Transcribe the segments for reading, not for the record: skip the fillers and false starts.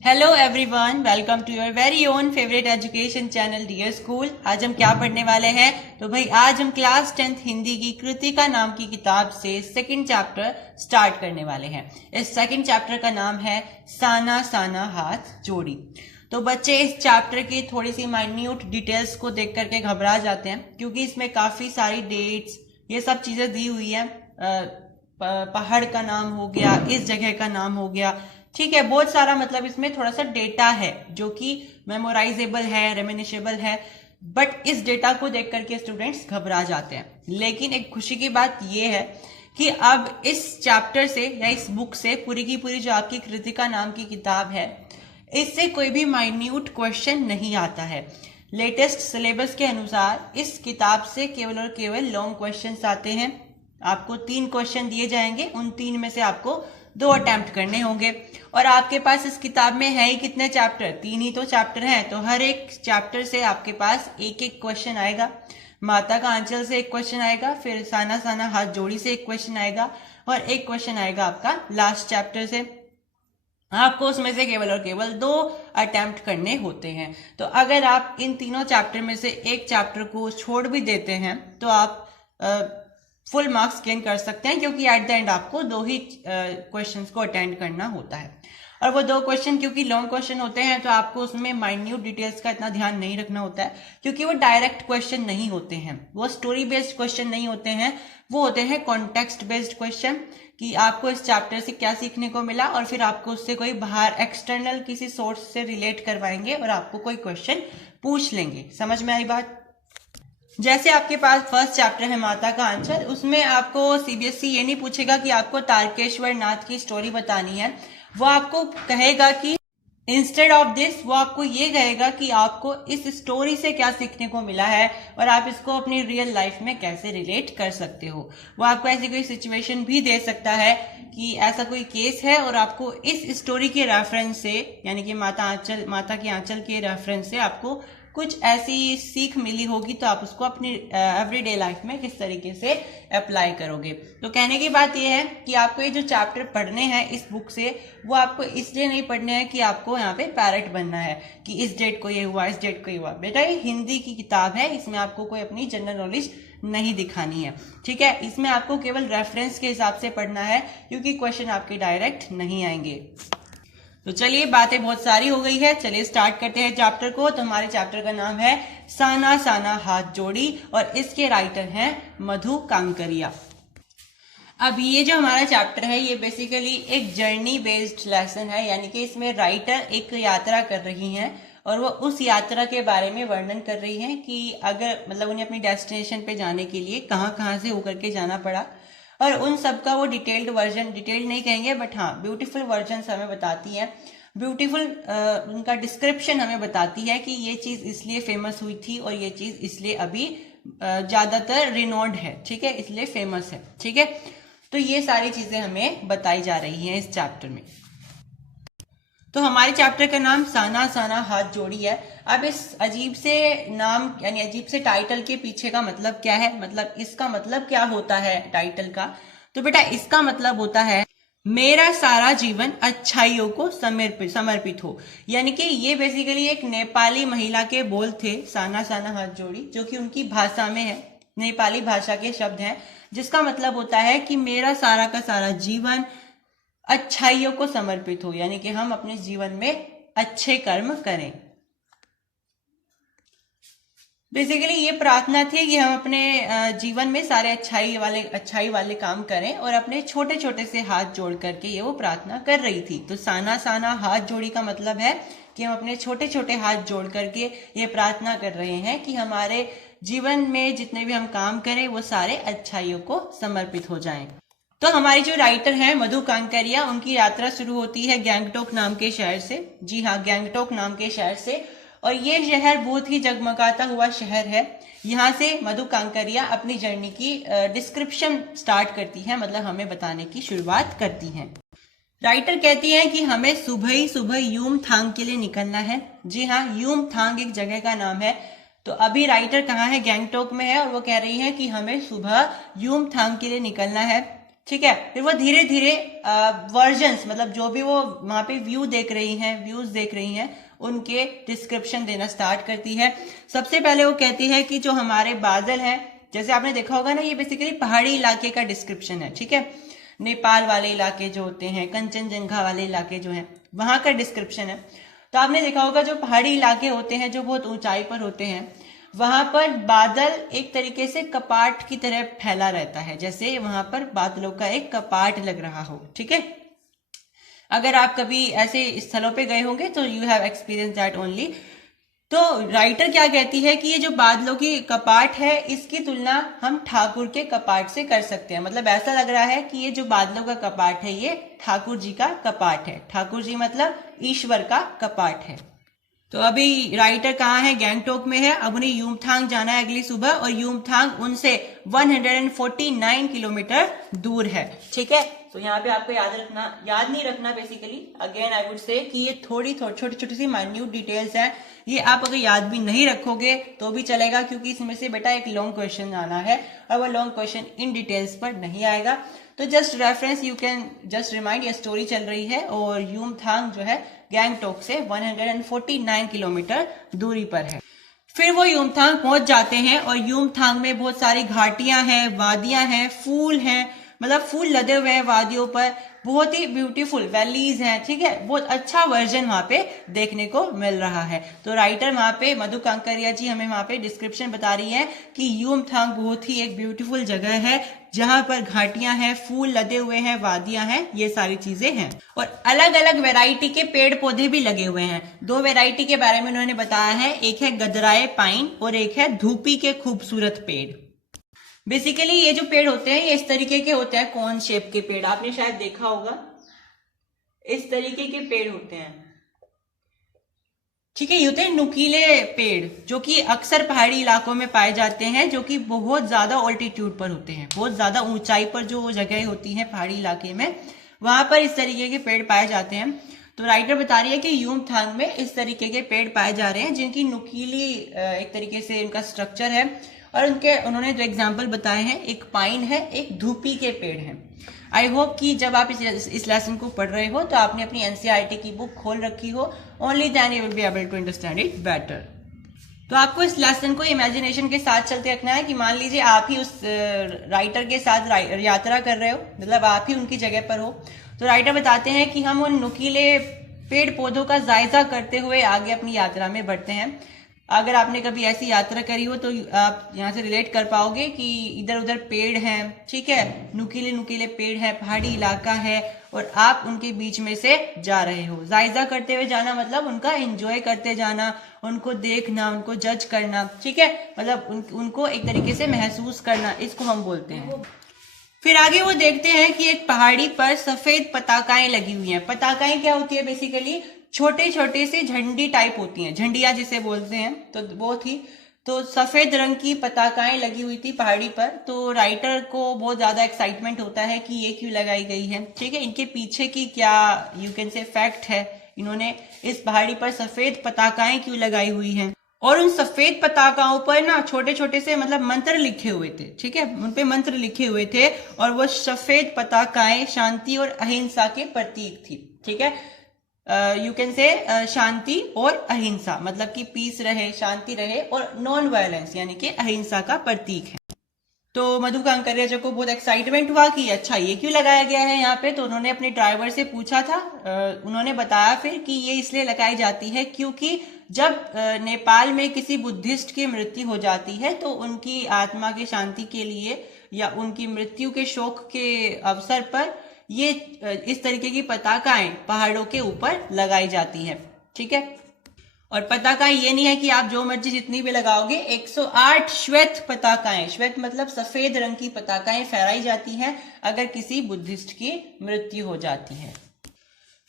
Hello everyone, welcome to your very own favourite education channel dear school. आज हम क्या पढ़ने वाले हैं? तो भाई आज हम क्लास 10th हिंदी की कृतिका नाम की किताब से सेकंड चैप्टर स्टार्ट करने वाले हैं। इस सेकंड चैप्टर का नाम है साना साना हाथ जोड़ी। तो बच्चे इस चैप्टर की थोड़ी सी माइन्यूट डिटेल्स को देख करके घबरा जाते हैं, क्योंकि इसमें काफी सारी डेट्स ये सब चीजें दी हुई है। पहाड़ का नाम हो गया, इस जगह का नाम हो गया, ठीक है, बहुत सारा मतलब इसमें थोड़ा सा डेटा है जो कि मेमोराइजेबल है, रेमिनिशेबल है। बट इस डेटा को देख करके स्टूडेंट्स घबरा जाते हैं। लेकिन एक खुशी की बात यह है कि अब इस चैप्टर से या इस बुक से पूरी की पूरी जो आपकी कृतिका नाम की किताब है, इससे कोई भी माइन्यूट क्वेश्चन नहीं आता है। लेटेस्ट सिलेबस के अनुसार इस किताब से केवल और केवल लॉन्ग क्वेश्चंस आते हैं। आपको 3 क्वेश्चन दिए जाएंगे, उन 3 में से आपको 2 अटेम्प्ट करने होंगे। और आपके पास इस किताब में है ही कितने चैप्टर? 3 ही तो चैप्टर हैं। तो हर एक चैप्टर से आपके पास एक एक क्वेश्चन आएगा। माता का आंचल से एक क्वेश्चन आएगा, फिर साना साना हाथ जोड़ी से एक क्वेश्चन आएगा, और एक क्वेश्चन आएगा आपका लास्ट चैप्टर से। आपको उसमें से केवल और केवल 2 अटेम्प्ट करने होते हैं। तो अगर आप इन तीनों चैप्टर में से एक चैप्टर को छोड़ भी देते हैं तो आप फुल मार्क्स गेन कर सकते हैं, क्योंकि एट द एंड आपको 2 ही क्वेश्चंस को अटेंड करना होता है। और वो 2 क्वेश्चन क्योंकि लॉन्ग क्वेश्चन होते हैं, तो आपको उसमें माइन्यूट डिटेल्स का इतना ध्यान नहीं रखना होता है, क्योंकि वो डायरेक्ट क्वेश्चन नहीं होते हैं, वो स्टोरी बेस्ड क्वेश्चन नहीं होते हैं, वो होते हैं कॉन्टेक्स्ट बेस्ड क्वेश्चन, कि आपको इस चैप्टर से क्या सीखने को मिला, और फिर आपको उससे कोई बाहर एक्सटर्नल किसी सोर्स से रिलेट करवाएंगे और आपको कोई क्वेश्चन पूछ लेंगे। समझ में आई बात? जैसे आपके पास फर्स्ट चैप्टर है माता का आंचल, उसमें आपको सीबीएसई ये नहीं पूछेगा कि आपको तारकेश्वर नाथ की स्टोरी बतानी है। वो आपको कहेगा कि इंस्टेड ऑफ दिस, वो आपको ये कहेगा कि आपको इस स्टोरी से क्या सीखने को मिला है और आप इसको अपनी रियल लाइफ में कैसे रिलेट कर सकते हो। वो आपको ऐसी कोई सिचुएशन भी दे सकता है कि ऐसा कोई केस है और आपको इस स्टोरी के रेफरेंस से, यानी कि माता की आंचल के रेफरेंस से आपको कुछ ऐसी सीख मिली होगी, तो आप उसको अपनी एवरीडे लाइफ में किस तरीके से अप्लाई करोगे। तो कहने की बात यह है कि आपको ये जो चैप्टर पढ़ने हैं इस बुक से, वो आपको इसलिए नहीं पढ़ने हैं कि आपको यहाँ पे पैरट बनना है कि इस डेट को ये हुआ, इस डेट को ये हुआ। बेटा ये हिंदी की किताब है, इसमें आपको कोई अपनी जनरल नॉलेज नहीं दिखानी है, ठीक है। इसमें आपको केवल रेफरेंस के हिसाब से पढ़ना है, क्योंकि क्वेश्चन आपके डायरेक्ट नहीं आएंगे। तो चलिए, बातें बहुत सारी हो गई है, चलिए स्टार्ट करते हैं चैप्टर को। तो हमारे चैप्टर का नाम है साना साना हाथ जोड़ी, और इसके राइटर हैं मधु कांकरिया। अब ये जो हमारा चैप्टर है, ये बेसिकली एक जर्नी बेस्ड लेसन है, यानी कि इसमें राइटर एक यात्रा कर रही हैं और वो उस यात्रा के बारे में वर्णन कर रही हैं कि अगर मतलब उन्हें अपनी डेस्टिनेशन पे जाने के लिए कहाँ कहाँ से होकर के जाना पड़ा, और उन सब का वो डिटेल्ड वर्जन, डिटेल्ड नहीं कहेंगे बट हाँ ब्यूटीफुल वर्जन हमें बताती है। ब्यूटीफुल उनका डिस्क्रिप्शन हमें बताती है कि ये चीज इसलिए फेमस हुई थी और ये चीज इसलिए अभी ज्यादातर रिनोड है, ठीक है, इसलिए फेमस है, ठीक है। तो ये सारी चीजें हमें बताई जा रही हैं इस चैप्टर में। तो हमारे चैप्टर का नाम साना साना हाथ जोड़ी है। अब इस अजीब से नाम यानी अजीब से टाइटल के पीछे का मतलब क्या है, मतलब इसका मतलब क्या होता है टाइटल का? तो बेटा इसका मतलब होता है मेरा सारा जीवन अच्छाइयों को समर्पित हो। यानी कि ये बेसिकली एक नेपाली महिला के बोल थे, साना साना हाथ जोड़ी, जो कि उनकी भाषा में है, नेपाली भाषा के शब्द हैं, जिसका मतलब होता है कि मेरा सारा का सारा जीवन अच्छाइयों को समर्पित हो, यानी कि हम अपने जीवन में अच्छे कर्म करें। बेसिकली ये प्रार्थना थी कि हम अपने जीवन में सारे अच्छाई वाले काम करें, और अपने छोटे छोटे से हाथ जोड़ करके ये वो प्रार्थना कर रही थी। तो साना साना हाथ जोड़ी का मतलब है कि हम अपने छोटे छोटे हाथ जोड़ करके ये प्रार्थना कर रहे हैं कि हमारे जीवन में जितने भी हम काम करें वो सारे अच्छाइयों को समर्पित हो जाएं। तो हमारी जो राइटर है मधु कांकरिया, उनकी यात्रा शुरू होती है गैंगटोक नाम के शहर से। जी हाँ, गैंगटोक नाम के शहर से। और ये शहर बहुत ही जगमगाता हुआ शहर है। यहाँ से मधु कांकरिया अपनी जर्नी की डिस्क्रिप्शन स्टार्ट करती है, मतलब हमें बताने की शुरुआत करती हैं। राइटर कहती है कि हमें सुबह ही सुबह यूमथांग के लिए निकलना है। जी हाँ, यूमथांग एक जगह का नाम है। तो अभी राइटर कहाँ है? गैंगटोक में है, और वो कह रही है कि हमें सुबह यूमथांग के लिए निकलना है। ठीक है। फिर वो धीरे धीरे वर्जन्स, मतलब जो भी वो वहां पे व्यूज देख रही हैं उनके डिस्क्रिप्शन देना स्टार्ट करती है। सबसे पहले वो कहती है कि जो हमारे बादल हैं, जैसे आपने देखा होगा ना, ये बेसिकली पहाड़ी इलाके का डिस्क्रिप्शन है, ठीक है। नेपाल वाले इलाके जो होते हैं, कंचनजंगा वाले इलाके जो हैं, वहां का डिस्क्रिप्शन है। तो आपने देखा होगा जो पहाड़ी इलाके होते हैं जो बहुत ऊंचाई पर होते हैं, वहां पर बादल एक तरीके से कपाट की तरह फैला रहता है, जैसे वहां पर बादलों का एक कपाट लग रहा हो, ठीक है। अगर आप कभी ऐसे स्थलों पे गए होंगे तो you have experience that only. तो राइटर क्या कहती है कि ये जो बादलों की कपाट है, इसकी तुलना हम ठाकुर के कपाट से कर सकते हैं। मतलब ऐसा लग रहा है कि ये जो बादलों का कपाट है ये ठाकुर जी का कपाट है। ठाकुर जी मतलब ईश्वर का कपाट है। तो अभी राइटर कहाँ है? गैंगटोक में है। अब उन्हें युमथांग जाना है अगली सुबह, और युमथांग उनसे 149 किलोमीटर दूर है, ठीक है। तो यहाँ पे आपको याद नहीं रखना basically. Again I would say कि ये छोटी छोटी सी माइन्यूट डिटेल्स हैं, ये आप अगर याद भी नहीं रखोगे तो भी चलेगा, क्योंकि इसमें से बेटा एक लॉन्ग क्वेश्चन आना है और वो लॉन्ग क्वेश्चन इन डिटेल्स पर नहीं आएगा। तो just reference, you can just remind, ये स्टोरी चल रही है और युमथांग जो है गैंगटोक से 149 किलोमीटर दूरी पर है। फिर वो युमथांग पहुंच जाते हैं और युमथांग में बहुत सारी घाटियां हैं, वादियां हैं, फूल हैं, मतलब फूल लदे हुए हैं वादियों पर, बहुत ही ब्यूटीफुल वैलीज हैं, ठीक है। बहुत अच्छा वर्जन वहां पे देखने को मिल रहा है। तो राइटर वहां पे, मधु कांकरिया जी हमें वहां पे डिस्क्रिप्शन बता रही है कि युमथांग बहुत ही एक ब्यूटीफुल जगह है, जहां पर घाटियां हैं, फूल लदे हुए हैं, वादियां हैं, ये सारी चीजें हैं। और अलग अलग वैरायटी के पेड़ पौधे भी लगे हुए हैं। 2 वैरायटी के बारे में उन्होंने बताया है, एक है गदराए पाइन और एक है धूपी के खूबसूरत पेड़। बेसिकली ये जो पेड़ होते हैं ये इस तरीके के होते हैं, कौन शेप के पेड़, आपने शायद देखा होगा, इस तरीके के पेड़ होते हैं, ठीक है। ये होते हैं नुकीले पेड़, जो कि अक्सर पहाड़ी इलाकों में पाए जाते हैं, जो कि बहुत ज्यादा ऑल्टीट्यूड पर होते हैं, बहुत ज्यादा ऊंचाई पर जो जगह होती है पहाड़ी इलाके में, वहां पर इस तरीके के पेड़ पाए जाते हैं। तो राइटर बता रही है कि युमथांग में इस तरीके के पेड़ पाए जा रहे हैं, जिनकी नुकीली एक तरीके से उनका स्ट्रक्चर है। और उन्होंने जो एग्जाम्पल बताए हैं, एक पाइन है, एक धूपी के पेड़ हैं। आई होप कि जब आप इस लेसन को पढ़ रहे हो तो आपने अपनी एनसीईआरटी की बुक खोल रखी हो, only then you will be able to understand it better. तो आपको इस लेसन को इमेजिनेशन के साथ चलते रखना है कि मान लीजिए आप ही उस राइटर के साथ यात्रा कर रहे हो, मतलब आप ही उनकी जगह पर हो। तो राइटर बताते हैं कि हम उन नुकीले पेड़ पौधों का जायजा करते हुए आगे अपनी यात्रा में बढ़ते हैं। अगर आपने कभी ऐसी यात्रा करी हो तो आप यहाँ से रिलेट कर पाओगे कि इधर उधर पेड़ हैं, ठीक है, नुकीले नुकीले पेड़ हैं, पहाड़ी इलाका है, और आप उनके बीच में से जा रहे हो। जायजा करते हुए जाना मतलब उनका एंजॉय करते जाना, उनको देखना, उनको जज करना, ठीक है, मतलब उनको एक तरीके से महसूस करना, इसको हम बोलते हैं। फिर आगे वो देखते हैं कि एक पहाड़ी पर सफेद पताकाएं लगी हुई हैं। पताकाएं क्या होती है? बेसिकली छोटे छोटे से झंडी टाइप होती हैं, झंडिया जिसे बोलते हैं। तो वो थी, तो सफेद रंग की पताकाएं लगी हुई थी पहाड़ी पर। तो राइटर को बहुत ज्यादा एक्साइटमेंट होता है कि ये क्यों लगाई गई है, ठीक है, इनके पीछे की क्या यू कैन से फैक्ट है, इन्होंने इस पहाड़ी पर सफेद पताकाएं क्यों लगाई हुई हैं। और उन सफेद पताकाओं पर ना छोटे छोटे से मतलब मंत्र लिखे हुए थे, ठीक है, उन पे मंत्र लिखे हुए थे, और वो सफेद पताकाएं शांति और अहिंसा के प्रतीक थी, ठीक है। यू कैन से शांति और अहिंसा, मतलब कि पीस रहे, शांति रहे, और नॉन वायलेंस यानी कि अहिंसा का प्रतीक है। तो मधु कांकरिया जी को बहुत एक्साइटमेंट हुआ कि अच्छा ये क्यों लगाया गया है यहाँ पे। तो उन्होंने अपने ड्राइवर से पूछा था, उन्होंने बताया फिर कि ये इसलिए लगाई जाती है क्योंकि जब नेपाल में किसी बुद्धिस्ट की मृत्यु हो जाती है तो उनकी आत्मा की शांति के लिए या उनकी मृत्यु के शोक के अवसर पर ये इस तरीके की पताकाएं पहाड़ों के ऊपर लगाई जाती है, ठीक है। और पताकाएं ये नहीं है कि आप जो मर्जी जितनी भी लगाओगे, 108 श्वेत पताकाएं, श्वेत मतलब सफेद रंग की पताकाएं फहराई जाती हैं अगर किसी बुद्धिस्ट की मृत्यु हो जाती है।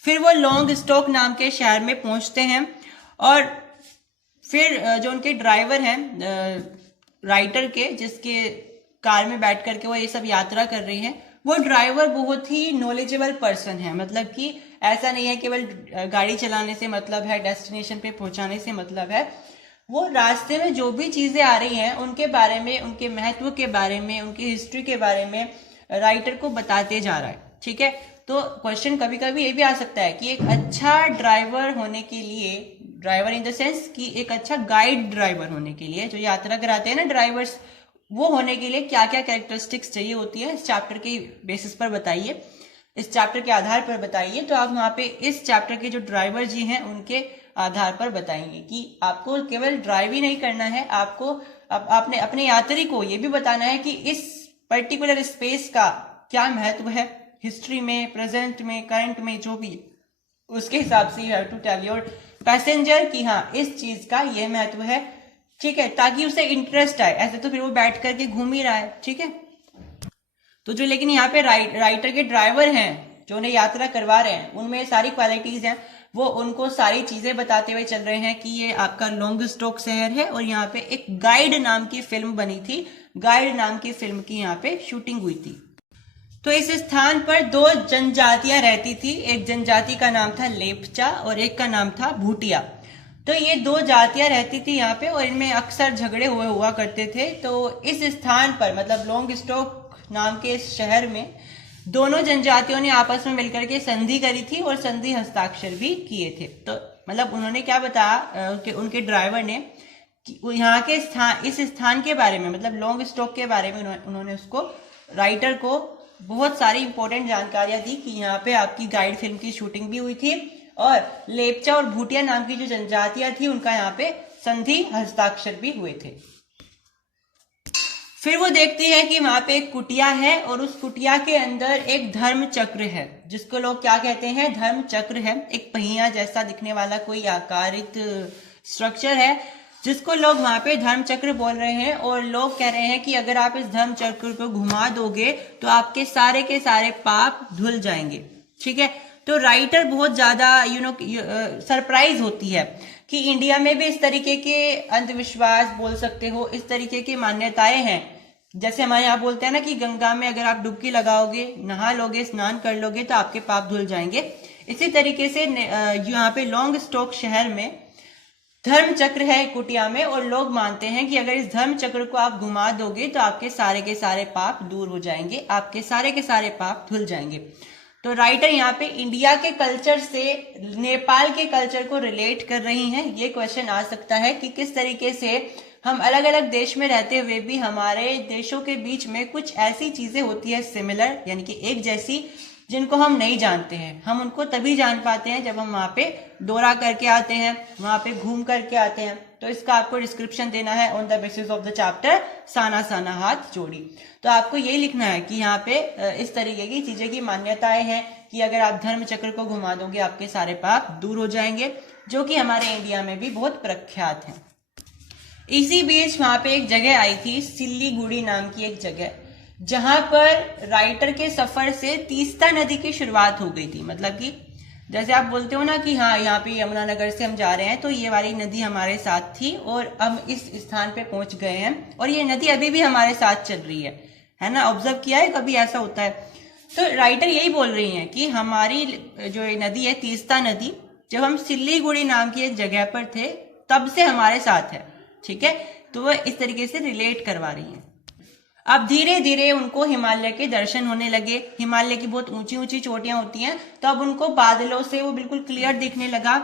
फिर वो लॉन्ग स्टॉक नाम के शहर में पहुंचते हैं, और फिर जो उनके ड्राइवर हैं राइटर के, जिसके कार में बैठ करके वो ये सब यात्रा कर रही है, वो ड्राइवर बहुत ही नॉलेजेबल पर्सन है। मतलब कि ऐसा नहीं है केवल गाड़ी चलाने से मतलब है, डेस्टिनेशन पे पहुंचाने से मतलब है, वो रास्ते में जो भी चीजें आ रही हैं उनके बारे में, उनके महत्व के बारे में, उनकी हिस्ट्री के बारे में राइटर को बताते जा रहा है, ठीक है। तो क्वेश्चन कभी कभी ये भी आ सकता है कि एक अच्छा ड्राइवर होने के लिए, ड्राइवर इन द सेंस कि एक अच्छा गाइड ड्राइवर होने के लिए, जो यात्रा कराते हैं ना ड्राइवर्स, वो होने के लिए क्या क्या कैरेक्टरिस्टिक्स चाहिए होती है, इस चैप्टर के बेसिस पर बताइए, इस चैप्टर के आधार पर बताइए। तो आप वहां पे इस चैप्टर के जो ड्राइवर जी हैं उनके आधार पर बताएंगे कि आपको केवल ड्राइव ही नहीं करना है, आपको आपने अपने यात्री को ये भी बताना है कि इस पर्टिकुलर स्पेस का क्या महत्व है हिस्ट्री में, प्रेजेंट में, करंट में, जो भी, उसके हिसाब से you have to tell your passenger कि हाँ इस चीज का ये महत्व है, ठीक है, ताकि उसे इंटरेस्ट आए। ऐसे तो फिर वो बैठ करके घूम ही रहा है, ठीक है। तो जो लेकिन यहाँ पे राइटर के ड्राइवर हैं जो उन्हें यात्रा करवा रहे हैं, उनमें सारी क्वालिटीज हैं, वो उनको सारी चीजें बताते हुए चल रहे हैं कि ये आपका लॉन्गस्टोक शहर है और यहाँ पे एक गाइड नाम की फिल्म बनी थी, गाइड नाम की फिल्म की यहाँ पे शूटिंग हुई थी। तो इस स्थान पर दो जनजातियां रहती थी, एक जनजाति का नाम था लेपचा और एक का नाम था भूटिया। तो ये दो जातियां रहती थी यहाँ पे और इनमें अक्सर झगड़े हुआ करते थे। तो इस स्थान पर मतलब लॉन्गस्टोक नाम के इस शहर में दोनों जनजातियों ने आपस में मिलकर के संधि करी थी और संधि हस्ताक्षर भी किए थे। तो मतलब उन्होंने क्या बताया, उनके ड्राइवर ने कि यहाँ के स्थान, इस स्थान के बारे में मतलब लॉन्गस्टोक के बारे में उन्होंने उसको, राइटर को बहुत सारी इंपॉर्टेंट जानकारियां दी कि यहाँ पे आपकी गाइड फिल्म की शूटिंग भी हुई थी और लेपचा और भूटिया नाम की जो जनजातियां थी उनका यहाँ पे संधि हस्ताक्षर भी हुए थे। फिर वो देखती है कि वहां पे एक कुटिया है और उस कुटिया के अंदर एक धर्म चक्र है, जिसको लोग क्या कहते हैं, धर्म चक्र है। एक पहिया जैसा दिखने वाला कोई आकारित स्ट्रक्चर है जिसको लोग वहां पे धर्म चक्र बोल रहे हैं और लोग कह रहे हैं कि अगर आप इस धर्म चक्र को घुमा दोगे तो आपके सारे के सारे पाप धुल जाएंगे, ठीक है। तो राइटर बहुत ज्यादा सरप्राइज होती है कि इंडिया में भी इस तरीके के अंधविश्वास बोल सकते हो, इस तरीके की मान्यताएं हैं। जैसे हमारे यहाँ बोलते हैं ना कि गंगा में अगर आप डुबकी लगाओगे, नहा लोगे, स्नान कर लोगे तो आपके पाप धुल जाएंगे। इसी तरीके से यहाँ पे लॉन्गस्टोक शहर में धर्म चक्र है कुटिया में और लोग मानते हैं कि अगर इस धर्म चक्र को आप घुमा दोगे तो आपके सारे के सारे पाप दूर हो जाएंगे, आपके सारे के सारे पाप धुल जाएंगे। तो राइटर यहाँ पे इंडिया के कल्चर से नेपाल के कल्चर को रिलेट कर रही हैं। ये क्वेश्चन आ सकता है कि किस तरीके से हम अलग अलग देश में रहते हुए भी हमारे देशों के बीच में कुछ ऐसी चीजें होती है सिमिलर, यानी कि एक जैसी, जिनको हम नहीं जानते हैं। हम उनको तभी जान पाते हैं जब हम वहां पे दौरा करके आते हैं, वहां पे घूम करके आते हैं। तो इसका आपको डिस्क्रिप्शन देना है on the basis of the chapter Sana Sana Hath Jodi. तो आपको यही लिखना है कि यहाँ पे इस तरीके की चीजें की मान्यताएं हैं कि अगर आप धर्म चक्र को घुमा दोगे आपके सारे पाप दूर हो जाएंगे, जो कि हमारे इंडिया में भी बहुत प्रख्यात है। इसी बीच वहां पे एक जगह आई थी, सिल्लीगुड़ी नाम की एक जगह, जहां पर राइटर के सफर से तीस्ता नदी की शुरुआत हो गई थी। मतलब कि जैसे आप बोलते हो ना कि हाँ यहाँ पे यमुनानगर से हम जा रहे हैं तो ये वाली नदी हमारे साथ थी और हम इस स्थान पे पहुंच गए हैं और ये नदी अभी भी हमारे साथ चल रही है ना। ऑब्जर्व किया है कभी ऐसा होता है? तो राइटर यही बोल रही हैं कि हमारी जो ये नदी है तीस्ता नदी, जब हम सिल्लीगुड़ी नाम की एक जगह पर थे तब से हमारे साथ है, ठीक है। तो वह इस तरीके से रिलेट करवा रही है। अब धीरे धीरे उनको हिमालय के दर्शन होने लगे। हिमालय की बहुत ऊंची ऊंची चोटियां होती हैं, तो अब उनको बादलों से वो बिल्कुल क्लियर दिखने लगा।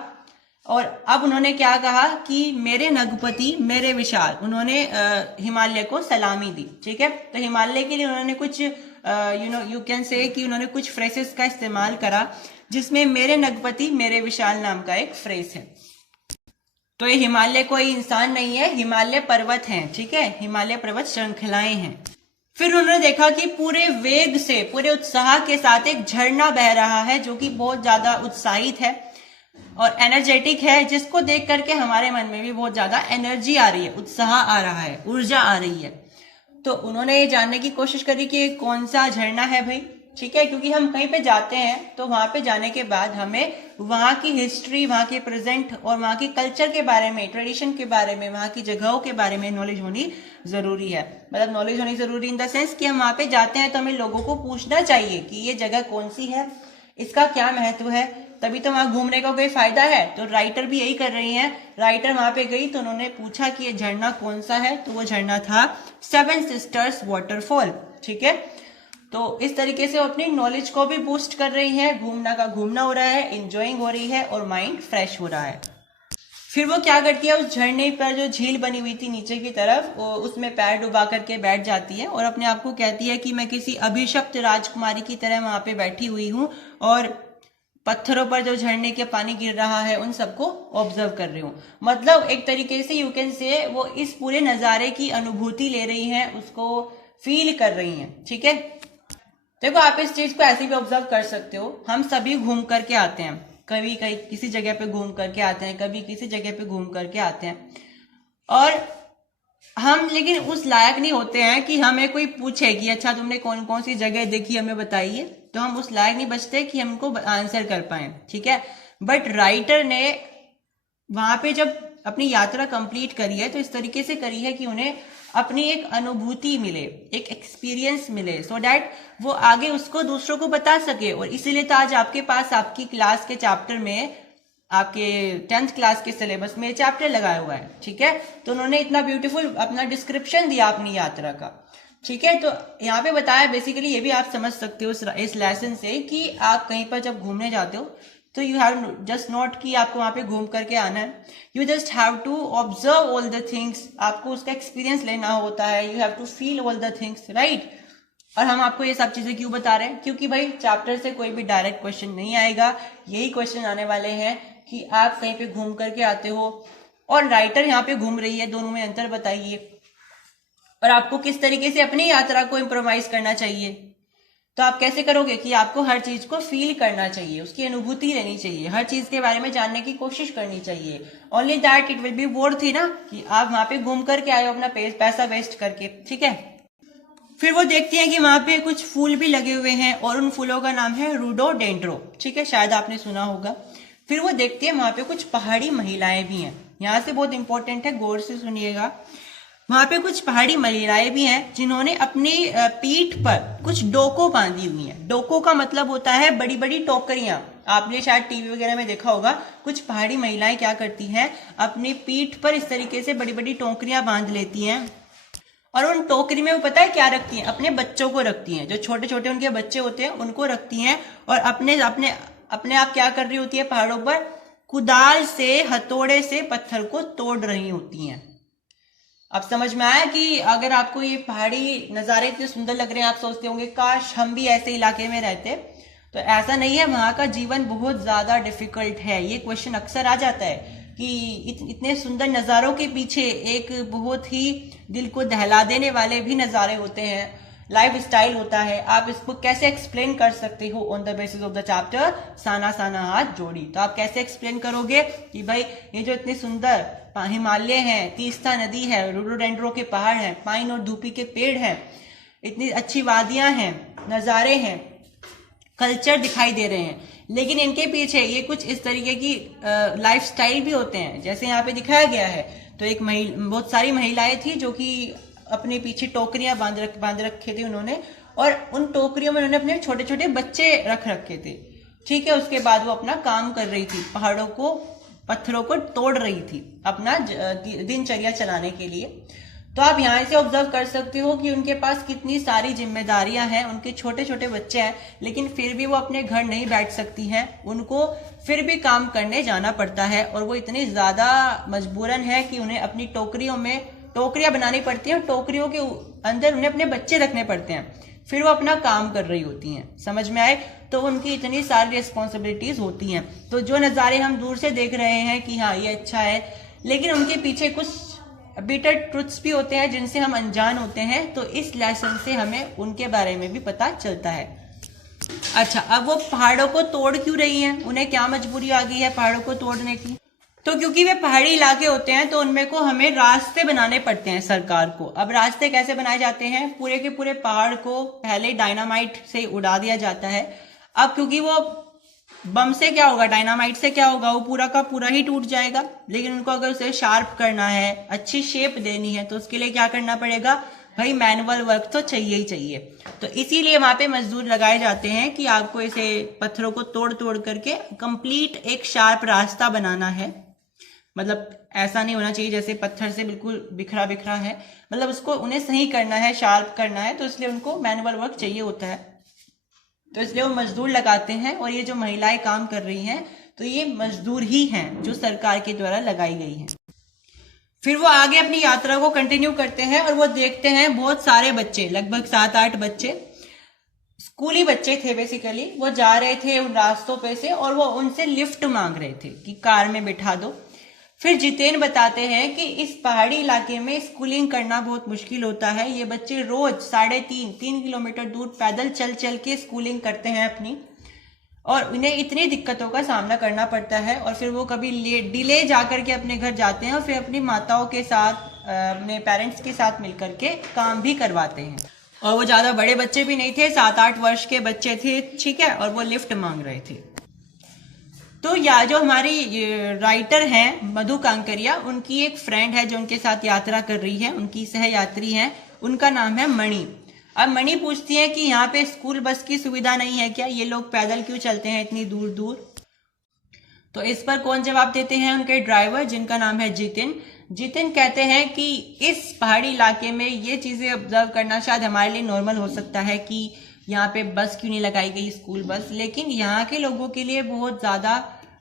और अब उन्होंने क्या कहा कि मेरे नगपति मेरे विशाल, उन्होंने हिमालय को सलामी दी, ठीक है। तो हिमालय के लिए उन्होंने कुछ यू कैन से कि उन्होंने कुछ फ्रेजेस का इस्तेमाल करा, जिसमें मेरे नगपति मेरे विशाल नाम का एक फ्रेज है। तो ये हिमालय कोई इंसान नहीं है, हिमालय पर्वत हैं, ठीक है, हिमालय पर्वत श्रृंखलाएं हैं। फिर उन्होंने देखा कि पूरे वेग से, पूरे उत्साह के साथ एक झरना बह रहा है जो कि बहुत ज्यादा उत्साहित है और एनर्जेटिक है, जिसको देख करके हमारे मन में भी बहुत ज्यादा एनर्जी आ रही है, उत्साह आ रहा है, ऊर्जा आ रही है। तो उन्होंने ये जानने की कोशिश करी कि कौन सा झरना है भाई, ठीक है, क्योंकि हम कहीं पे जाते हैं तो वहां पे जाने के बाद हमें वहां की हिस्ट्री, वहां के प्रेजेंट और वहां की कल्चर के बारे में, ट्रेडिशन के बारे में, वहां की जगहों के बारे में नॉलेज होनी जरूरी है। मतलब नॉलेज होनी जरूरी इन द सेंस कि हम वहां पे जाते हैं तो हमें लोगों को पूछना चाहिए कि ये जगह कौन सी है, इसका क्या महत्व है, तभी तो वहां घूमने का कोई फायदा है। तो राइटर भी यही कर रही हैं। राइटर वहां पे गई तो उन्होंने पूछा कि ये झरना कौन सा है, तो वो झरना था सेवन सिस्टर्स वाटरफॉल, ठीक है। तो इस तरीके से वो अपनी नॉलेज को भी बूस्ट कर रही है, घूमना का घूमना हो रहा है, इंजॉइंग हो रही है और माइंड फ्रेश हो रहा है। फिर वो क्या करती है, उस झरने पर जो झील बनी हुई थी नीचे की तरफ, वो उसमें पैर डुबा करके बैठ जाती है और अपने आप को कहती है कि मैं किसी अभिशप्त राजकुमारी की तरह वहां पे बैठी हुई हूँ और पत्थरों पर जो झरने के पानी गिर रहा है उन सबको ऑब्जर्व कर रही हूँ। मतलब एक तरीके से यू कैन से वो इस पूरे नज़ारे की अनुभूति ले रही हैं, उसको फील कर रही हैं। ठीक है, देखो आप इस चीज को ऐसे भी ऑब्जर्व कर सकते हो। हम सभी घूम करके आते हैं, कभी कहीं किसी जगह पे घूम करके आते हैं, कभी किसी जगह पे घूम करके आते हैं, और हम लेकिन उस लायक नहीं होते हैं कि हमें कोई पूछे कि अच्छा तुमने कौन कौन सी जगह देखी हमें बताइए, तो हम उस लायक नहीं बचते कि हमको आंसर कर पाए। ठीक है, बट राइटर ने वहां पे जब अपनी यात्रा कंप्लीट करी है तो इस तरीके से करी है कि उन्हें अपनी एक अनुभूति मिले, एक एक्सपीरियंस मिले, सो दैट वो आगे उसको दूसरों को बता सके। और इसीलिए तो आज आपके पास आपकी क्लास के चैप्टर में, आपके 10th क्लास के सिलेबस में चैप्टर लगाया हुआ है। ठीक है, तो उन्होंने इतना ब्यूटीफुल अपना डिस्क्रिप्शन दिया अपनी यात्रा का। ठीक है, तो यहाँ पे बताया बेसिकली ये भी आप समझ सकते हो इस लेसन से कि आप कहीं पर जब घूमने जाते हो तो यू हैव जस्ट नॉट कि आपको वहां पे घूम करके आना है, you just have to observe all the things, आपको उसका एक्सपीरियंस लेना होता है, you have to feel all the things, right. और हम आपको ये सब चीजें क्यों बता रहे हैं, क्योंकि भाई चैप्टर से कोई भी डायरेक्ट क्वेश्चन नहीं आएगा, यही क्वेश्चन आने वाले हैं कि आप कहीं पे घूम करके आते हो और राइटर यहाँ पे घूम रही है, दोनों में अंतर बताइए, और आपको किस तरीके से अपनी यात्रा को इम्प्रोवाइज करना चाहिए। तो आप कैसे करोगे कि आपको हर चीज को फील करना चाहिए, उसकी अनुभूति लेनी चाहिए, हर चीज के बारे में जानने की कोशिश करनी चाहिए। Only that it will be worth ही ना कि आप वहां पे घूम करके आए हो अपना पैसा वेस्ट करके। ठीक है, फिर वो देखती हैं कि वहां पे कुछ फूल भी लगे हुए हैं और उन फूलों का नाम है रोडोडेंड्रो। ठीक है, शायद आपने सुना होगा। फिर वो देखती है वहां पे कुछ पहाड़ी महिलाएं भी हैं, यहाँ से बहुत इंपॉर्टेंट है, गौर से सुनिएगा। वहां पे कुछ पहाड़ी महिलाएं भी हैं जिन्होंने अपनी पीठ पर कुछ डोको बांधी हुई हैं। डोको का मतलब होता है बड़ी बड़ी टोकरियां, आपने शायद टीवी वगैरह में देखा होगा। कुछ पहाड़ी महिलाएं क्या करती हैं, अपनी पीठ पर इस तरीके से बड़ी बड़ी टोकरियां बांध लेती हैं और उन टोकरी में वो पता है क्या रखती हैं, अपने बच्चों को रखती हैं, जो छोटे छोटे उनके बच्चे होते हैं उनको रखती हैं, और अपने अपने अपने आप क्या कर रही होती है, पहाड़ों पर कुदाल से, हथौड़े से पत्थर को तोड़ रही होती हैं। अब समझ में आया कि अगर आपको ये पहाड़ी नज़ारे इतने सुंदर लग रहे हैं, आप सोचते होंगे काश हम भी ऐसे इलाके में रहते, तो ऐसा नहीं है, वहां का जीवन बहुत ज्यादा डिफिकल्ट है। ये क्वेश्चन अक्सर आ जाता है कि इतने सुंदर नज़ारों के पीछे एक बहुत ही दिल को दहला देने वाले भी नज़ारे होते हैं, लाइफ स्टाइल होता है। आप इसको कैसे एक्सप्लेन कर सकते हो on the basis of the chapter Sana Sana Hath Jodi. तो आप कैसे एक्सप्लेन करोगे कि भाई ये जो इतने सुंदर हिमालय हैं, तीस्ता नदी है, रोडोडेंड्रो के पहाड़ हैं, पाइन और धूपी के पेड़ हैं, इतनी अच्छी वादियां हैं, नज़ारे हैं, कल्चर दिखाई दे रहे हैं, लेकिन इनके पीछे ये कुछ इस तरीके की लाइफ स्टाइल भी होते हैं जैसे यहाँ पे दिखाया गया है। तो एक बहुत सारी महिलाएं थी जो कि अपने पीछे टोकरियां बांध रखे थे उन्होंने, और उन टोकरियों में उन्होंने अपने छोटे छोटे बच्चे रख रखे थे। ठीक है, उसके बाद वो अपना काम कर रही थी, पहाड़ों को, पत्थरों को तोड़ रही थी अपना दिनचर्या चलाने के लिए। तो आप यहाँ से ऑब्जर्व कर सकते हो कि उनके पास कितनी सारी जिम्मेदारियां हैं, उनके छोटे छोटे बच्चे हैं, लेकिन फिर भी वो अपने घर नहीं बैठ सकती हैं, उनको फिर भी काम करने जाना पड़ता है, और वो इतनी ज्यादा मजबूरन है कि उन्हें अपनी टोकरियों में टोकरियां बनानी पड़ती हैं, टोकरियों के अंदर उन्हें अपने बच्चे रखने पड़ते हैं, फिर वो अपना काम कर रही होती हैं। समझ में आए? तो उनकी इतनी सारी रिस्पॉन्सिबिलिटीज होती हैं। तो जो नज़ारे हम दूर से देख रहे हैं कि हाँ ये अच्छा है, लेकिन उनके पीछे कुछ बिटर ट्रुथ्स भी होते हैं जिनसे हम अनजान होते हैं। तो इस लेसन से हमें उनके बारे में भी पता चलता है। अच्छा, अब वो पहाड़ों को तोड़ क्यों रही हैं? उन्हें क्या मजबूरी आ गई है पहाड़ों को तोड़ने की? तो क्योंकि वे पहाड़ी इलाके होते हैं तो उनमें को हमें रास्ते बनाने पड़ते हैं सरकार को। अब रास्ते कैसे बनाए जाते हैं? पूरे के पूरे पहाड़ को पहले डायनामाइट से उड़ा दिया जाता है। अब क्योंकि वो बम से क्या होगा, डायनामाइट से क्या होगा, वो पूरा का पूरा ही टूट जाएगा, लेकिन उनको अगर उसे शार्प करना है, अच्छी शेप देनी है, तो उसके लिए क्या करना पड़ेगा भाई? मैनुअल वर्क तो चाहिए ही चाहिए। तो इसीलिए वहां पे मजदूर लगाए जाते हैं कि आपको इसे पत्थरों को तोड़ तोड़ करके कंप्लीट एक शार्प रास्ता बनाना है। मतलब ऐसा नहीं होना चाहिए जैसे पत्थर से बिल्कुल बिखरा बिखरा है, मतलब उसको उन्हें सही करना है, शार्प करना है, तो इसलिए उनको मैनुअल वर्क चाहिए होता है। तो इसलिए वो मजदूर लगाते हैं, और ये जो महिलाएं काम कर रही हैं तो ये मजदूर ही हैं जो सरकार के द्वारा लगाई गई हैं। फिर वो आगे अपनी यात्रा को कंटिन्यू करते हैं और वो देखते हैं बहुत सारे बच्चे, लगभग 7-8 बच्चे, स्कूली बच्चे थे बेसिकली, वो जा रहे थे उन रास्तों पे से और वो उनसे लिफ्ट मांग रहे थे कि कार में बिठा दो। फिर जितेन बताते हैं कि इस पहाड़ी इलाके में स्कूलिंग करना बहुत मुश्किल होता है। ये बच्चे रोज 3.5 किलोमीटर दूर पैदल चल चल के स्कूलिंग करते हैं अपनी, और उन्हें इतनी दिक्कतों का सामना करना पड़ता है। और फिर वो कभी डिले जाकर के अपने घर जाते हैं और फिर अपनी माताओं के साथ, अपने पेरेंट्स के साथ मिलकर के काम भी करवाते हैं। और वो ज्यादा बड़े बच्चे भी नहीं थे, 7-8 वर्ष के बच्चे थे, ठीक है, और वो लिफ्ट मांग रहे थे। तो या जो हमारी राइटर हैं मधु कांकरिया, उनकी एक फ्रेंड है जो उनके साथ यात्रा कर रही है, उनकी सहयात्री है, उनका नाम है मणि। अब मणि पूछती है कि यहाँ पे स्कूल बस की सुविधा नहीं है क्या, ये लोग पैदल क्यों चलते हैं इतनी दूर दूर। तो इस पर कौन जवाब देते हैं, उनके ड्राइवर जिनका नाम है जितिन। जितिन कहते हैं कि इस पहाड़ी इलाके में ये चीजें ऑब्जर्व करना शायद हमारे लिए नॉर्मल हो सकता है कि यहाँ पे बस क्यों नहीं लगाई गई, स्कूल बस, लेकिन यहाँ के लोगों के लिए बहुत ज्यादा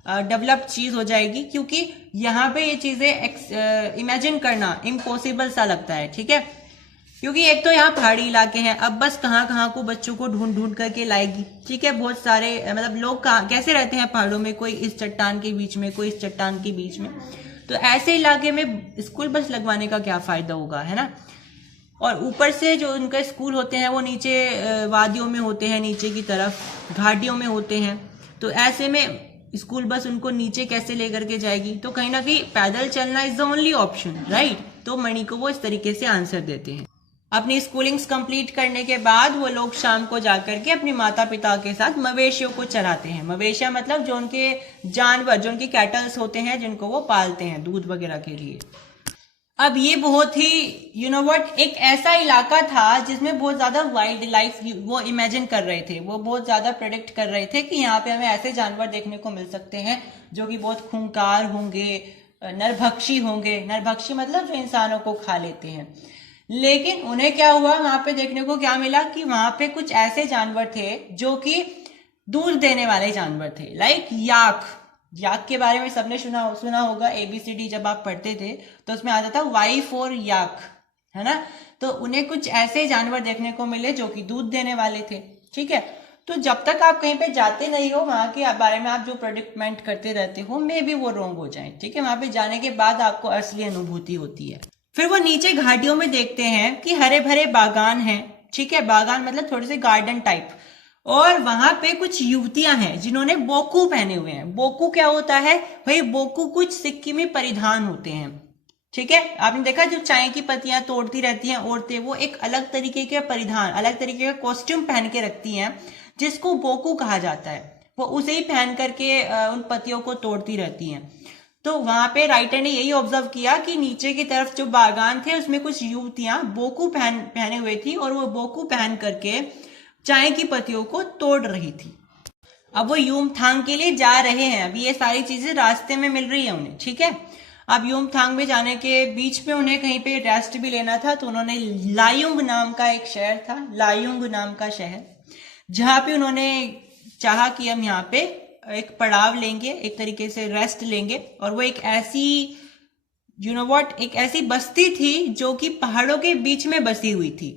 डेवलप चीज हो जाएगी, क्योंकि यहाँ पे ये चीजें इमेजिन करना इम्पॉसिबल सा लगता है, ठीक है। क्योंकि एक तो यहाँ पहाड़ी इलाके हैं, अब बस कहाँ कहाँ को बच्चों को ढूंढ ढूंढ करके लाएगी, ठीक है। बहुत सारे मतलब लोग कहाँ कैसे रहते हैं पहाड़ों में, कोई इस चट्टान के बीच में, कोई इस चट्टान के बीच में, तो ऐसे इलाके में स्कूल बस लगवाने का क्या फायदा होगा, है ना। और ऊपर से जो उनके स्कूल होते हैं वो नीचे वादियों में होते हैं, नीचे की तरफ घाटियों में होते हैं, तो ऐसे में स्कूल बस उनको नीचे कैसे लेकर के जाएगी। तो कहीं ना कहीं पैदल चलना is the only option, right. तो मणि को वो इस तरीके से आंसर देते हैं। अपनी स्कूलिंग्स कंप्लीट करने के बाद वो लोग शाम को जाकर के अपने माता पिता के साथ मवेशियों को चराते हैं। मवेशिया मतलब जो उनके जानवर, जो उनके कैटल्स होते हैं, जिनको वो पालते हैं दूध वगैरह के लिए। अब ये बहुत ही व्हाट, एक ऐसा इलाका था जिसमें बहुत ज्यादा वाइल्ड लाइफ वो इमेजिन कर रहे थे, वो बहुत ज्यादा प्रेडिक्ट कर रहे थे कि यहाँ पे हमें ऐसे जानवर देखने को मिल सकते हैं जो कि बहुत खूंखार होंगे, नरभक्षी होंगे। नरभक्षी मतलब जो इंसानों को खा लेते हैं। लेकिन उन्हें क्या हुआ, वहां पे देखने को क्या मिला कि वहां पे कुछ ऐसे जानवर थे जो कि दूध देने वाले जानवर थे, लाइक याक। याक के बारे में सबने सुना होगा, ABCD जब आप पढ़ते थे तो उसमें आता था वाई फॉर याक, है ना। तो उन्हें कुछ ऐसे जानवर देखने को मिले जो कि दूध देने वाले थे, ठीक है। तो जब तक आप कहीं पे जाते नहीं हो, वहां के बारे में आप जो प्रेडिक्टमेंट करते रहते हो, मे बी वो रॉन्ग हो जाए, ठीक है। वहां पे जाने के बाद आपको असली अनुभूति होती है। फिर वो नीचे घाटियों में देखते हैं कि हरे भरे बागान हैं, ठीक है। बागान मतलब थोड़े से गार्डन टाइप, और वहां पे कुछ युवतियां हैं जिन्होंने बोकू पहने हुए हैं। बोकू क्या होता है भाई, बोकू कुछ सिक्किमी परिधान होते हैं, ठीक है। आपने देखा जो चाय की पत्तियां तोड़ती रहती हैं औरतें, वो एक अलग तरीके के परिधान, अलग तरीके का कॉस्ट्यूम पहन के रखती हैं, जिसको बोकू कहा जाता है। वो उसे ही पहन करके उन पत्तियों को तोड़ती रहती हैं। तो वहां पे राइटर ने यही ऑब्जर्व किया कि नीचे की तरफ जो बागान थे उसमें कुछ युवतियां बोकू पहने हुए थी, और वो बोकू पहन करके चाय की पत्तियों को तोड़ रही थी। अब वो यूमथांग के लिए जा रहे हैं, अभी ये सारी चीजें रास्ते में मिल रही है उन्हें, ठीक है। अब यूमथांग में जाने के बीच में उन्हें कहीं पे रेस्ट भी लेना था, तो उन्होंने लायुंग नाम का एक शहर था, लायुंग नाम का शहर, जहां पे उन्होंने चाहा कि हम यहाँ पे एक पड़ाव लेंगे, एक तरीके से रेस्ट लेंगे। और वो एक ऐसी एक ऐसी बस्ती थी जो कि पहाड़ों के बीच में बसी हुई थी।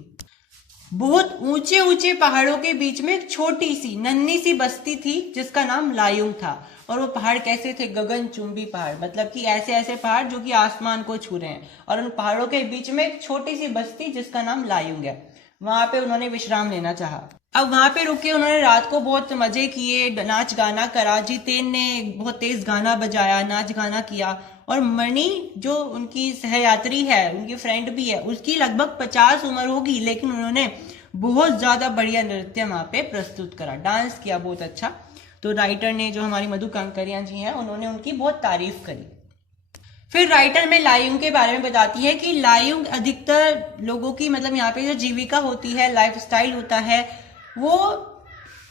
बहुत ऊंचे ऊंचे पहाड़ों के बीच में एक छोटी सी नन्ही सी बस्ती थी जिसका नाम लायुंग था। और वो पहाड़ कैसे थे, गगनचुंबी पहाड़, मतलब कि ऐसे ऐसे पहाड़ जो कि आसमान को छू रहे हैं। और उन पहाड़ों के बीच में एक छोटी सी बस्ती जिसका नाम लायुंग है, वहां पे उन्होंने विश्राम लेना चाहा। अब वहां पे रुके, उन्होंने रात को बहुत मजे किए, नाच गाना करा। जितेन ने बहुत तेज गाना बजाया, नाच गाना किया। और मणि जो उनकी सहयात्री है, उनकी फ्रेंड भी है, उसकी लगभग 50 उम्र होगी, लेकिन उन्होंने बहुत ज्यादा बढ़िया नृत्य वहां पे प्रस्तुत करा, डांस किया बहुत अच्छा। तो राइटर ने, जो हमारी मधु कांकरिया जी हैं, उन्होंने उनकी बहुत तारीफ करी। फिर राइटर में लायुंग के बारे में बताती है कि लायुंग अधिकतर लोगों की, मतलब यहाँ पे जो जीविका होती है, लाइफस्टाइल होता है, वो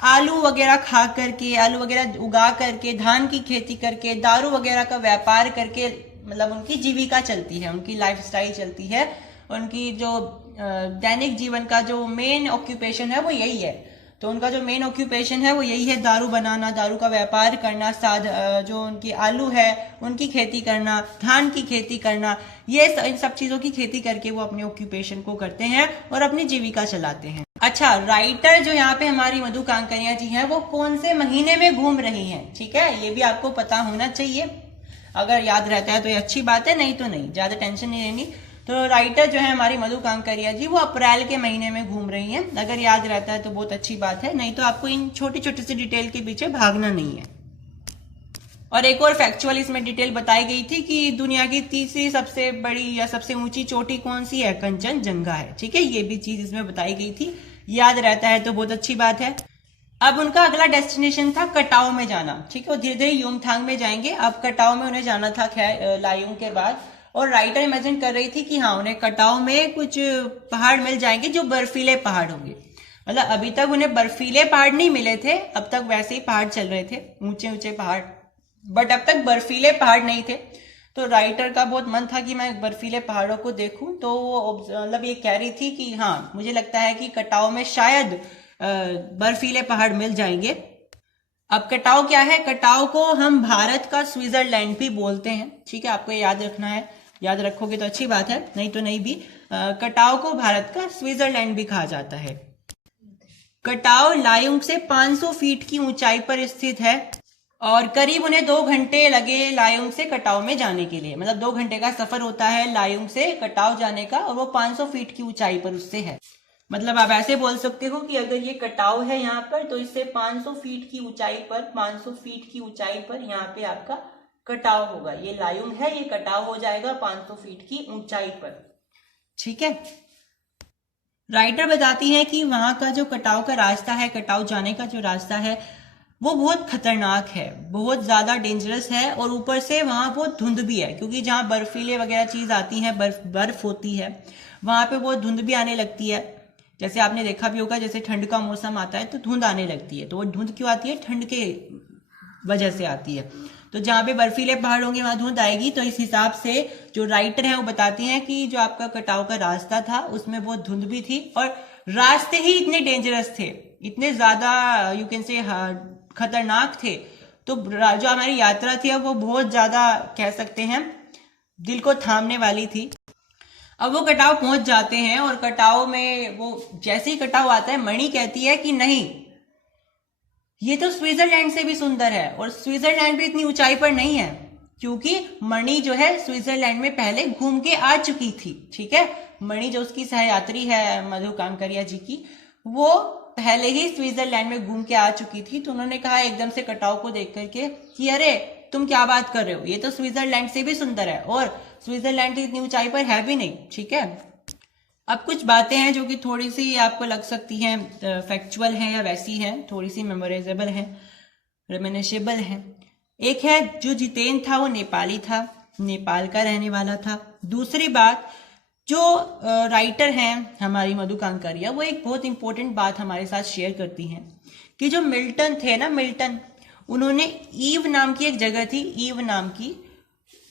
आलू वगैरह खा करके, आलू वगैरह उगा करके, धान की खेती करके, दारू वगैरह का व्यापार करके मतलब उनकी जीविका चलती है, उनकी लाइफस्टाइल चलती है, उनकी जो दैनिक जीवन का जो मेन ऑक्यूपेशन है वो यही है। तो उनका जो मेन ऑक्यूपेशन है वो यही है, दारू बनाना, दारू का व्यापार करना, जो उनकी आलू है उनकी खेती करना, धान की खेती करना, ये इन सब चीजों की खेती करके वो अपने ऑक्यूपेशन को करते हैं और अपनी जीविका चलाते हैं। अच्छा, राइटर जो यहाँ पे हमारी मधु कांकरिया जी हैं वो कौन से महीने में घूम रही हैं, ठीक है, ये भी आपको पता होना चाहिए। अगर याद रहता है तो ये अच्छी बात है, नहीं तो नहीं, ज्यादा टेंशन नहीं लेनी। तो राइटर जो है हमारी मधु कांकरिया जी वो अप्रैल के महीने में घूम रही हैं। अगर याद रहता है तो बहुत अच्छी बात है, नहीं तो आपको इन छोटी छोटी सी डिटेल के पीछे भागना नहीं है। और एक और फैक्चुअल इसमें डिटेल बताई गई थी कि दुनिया की तीसरी सबसे बड़ी या सबसे ऊंची चोटी कौन सी है, कंचनजंगा है, ठीक है, ये भी चीज इसमें बताई गई थी। याद रहता है तो बहुत अच्छी बात है। अब उनका अगला डेस्टिनेशन था कटाव में जाना, ठीक है, वो धीरे धीरे युमथांग में जाएंगे। अब कटाव में उन्हें जाना था खैर लायुंग के बाद, और राइटर इमेजिन कर रही थी कि हाँ उन्हें कटाव में कुछ पहाड़ मिल जाएंगे जो बर्फीले पहाड़ होंगे। मतलब अभी तक उन्हें बर्फीले पहाड़ नहीं मिले थे, अब तक वैसे ही पहाड़ चल रहे थे, ऊंचे ऊंचे पहाड़, बट अब तक बर्फीले पहाड़ नहीं थे। तो राइटर का बहुत मन था कि मैं बर्फीले पहाड़ों को देखूं, तो वो मतलब ये कह रही थी कि हाँ मुझे लगता है कि कटाव में शायद बर्फीले पहाड़ मिल जाएंगे। अब कटाव क्या है, कटाव को हम भारत का स्विट्जरलैंड भी बोलते हैं, ठीक है, आपको ये याद रखना है, याद रखोगे तो अच्छी बात है, नहीं तो नहीं भी। कटाव को भारत का स्विट्जरलैंड भी कहा जाता है। कटाव लायुंग से 500 फीट की ऊंचाई पर स्थित है और करीब उन्हें 2 घंटे लगे लायुंग से कटाव में जाने के लिए। मतलब 2 घंटे का सफर होता है लायुंग से कटाव जाने का, और वो 500 फीट की ऊंचाई पर उससे है। मतलब आप ऐसे बोल सकते हो कि अगर ये कटाव है यहाँ पर, तो इससे 500 फीट की ऊंचाई पर, 500 फीट की ऊंचाई पर यहाँ पे आपका कटाव होगा। ये लायुंग है, ये कटाव हो जाएगा 500 फीट की ऊंचाई पर, ठीक है। राइटर बताती है कि वहां का जो कटाव का रास्ता है, कटाव जाने का जो रास्ता है वो बहुत खतरनाक है, बहुत ज्यादा डेंजरस है, और ऊपर से वहां बहुत धुंध भी है, क्योंकि जहां बर्फीले वगैरह चीज आती है, बर्फ होती है, वहां पे बहुत धुंध भी आने लगती है। जैसे आपने देखा भी होगा, जैसे ठंड का मौसम आता है तो धुंध आने लगती है, तो वो धुंध क्यों आती है, ठंड के वजह से आती है। तो जहां पे बर्फीले पहाड़ होंगे वहां धुंध आएगी। तो इस हिसाब से जो राइटर है वो बताती हैं कि जो आपका कटाव का रास्ता था उसमें बहुत धुंध भी थी, और रास्ते ही इतने डेंजरस थे, इतने ज्यादा यू कैन से खतरनाक थे। तो जो हमारी यात्रा थी वो बहुत ज्यादा कह सकते हैं दिल को थामने वाली थी। अब वो कटाव पहुंच जाते हैं, और कटाव में वो जैसे ही कटाव आता है, मणि कहती है कि नहीं, ये तो स्विट्जरलैंड से भी सुंदर है, और स्विट्जरलैंड भी इतनी ऊंचाई पर नहीं है, क्योंकि मणि जो है स्विट्जरलैंड में पहले घूम के आ चुकी थी, ठीक है। मणि जो उसकी सहयात्री है मधु कांकरिया जी की, वो पहले ही स्विट्जरलैंड में घूम के आ चुकी थी। तो उन्होंने कहा एकदम से कटाव को देख करके कि अरे तुम क्या बात कर रहे हो, ये तो स्विट्जरलैंड से भी सुंदर है, और स्विट्जरलैंड तो इतनी ऊंचाई पर है भी नहीं, ठीक है। अब कुछ बातें हैं जो कि थोड़ी सी आपको लग सकती हैं फैक्चुअल हैं या वैसी हैं, थोड़ी सी मेमोराइजेबल हैं, रेमिनिशेबल हैं। एक है जो जितेन था वो नेपाली था, नेपाल का रहने वाला था। दूसरी बात, जो राइटर हैं हमारी मधु कांकरिया, वो एक बहुत इंपॉर्टेंट बात हमारे साथ शेयर करती हैं कि जो मिल्टन थे ना, मिल्टन, उन्होंने ईव नाम की एक जगह थी, ईव नाम की,